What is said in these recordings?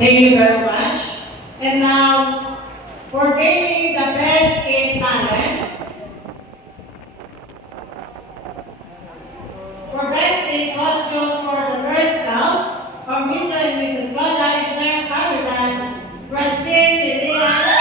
Thank you very much. And now, for gaining the best in talent, for best in costume for the Girl Scout, from Mr. and Mrs. Lola is Mayor Capitan, Francine Liliana.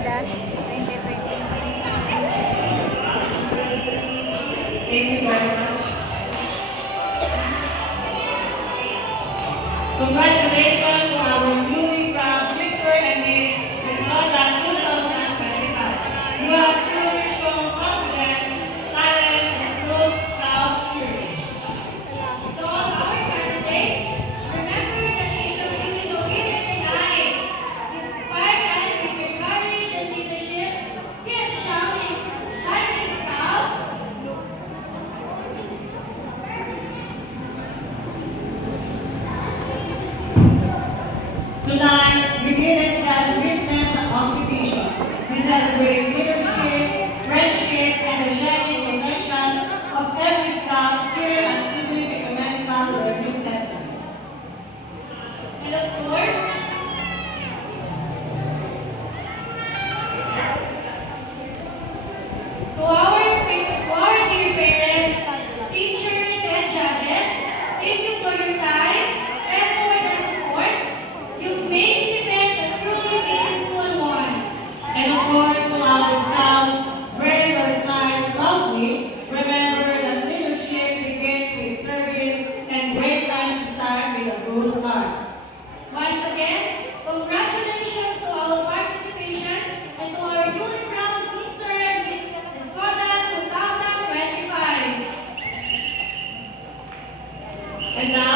Escoda 2020. Thank you very much. Congratulations to our newly crowned Mr. and Miss Escoda 2025. You have truly shown confidence, talent, and true self-purity. To all our candidates, remember that each of you is a winner tonight. You inspire us with your courage and leadership. Keep shouting, shining scouts. Tonight, we didn't just witness a competition. We celebrate leadership, friendship, and the shining potential of every scout here at Subic Ecumenical Learning Center. And of course, to our dear parents, teachers, and judges, thank you for your time, effort, and support. You've made this event a truly meaningful one. And of course, to our scout, wear your smile proudly. Remember that leadership begins with service and great times start with a good heart. Once again, congratulations to our participation and to our newly crowned Mr. and Miss Escoda 2025. And now,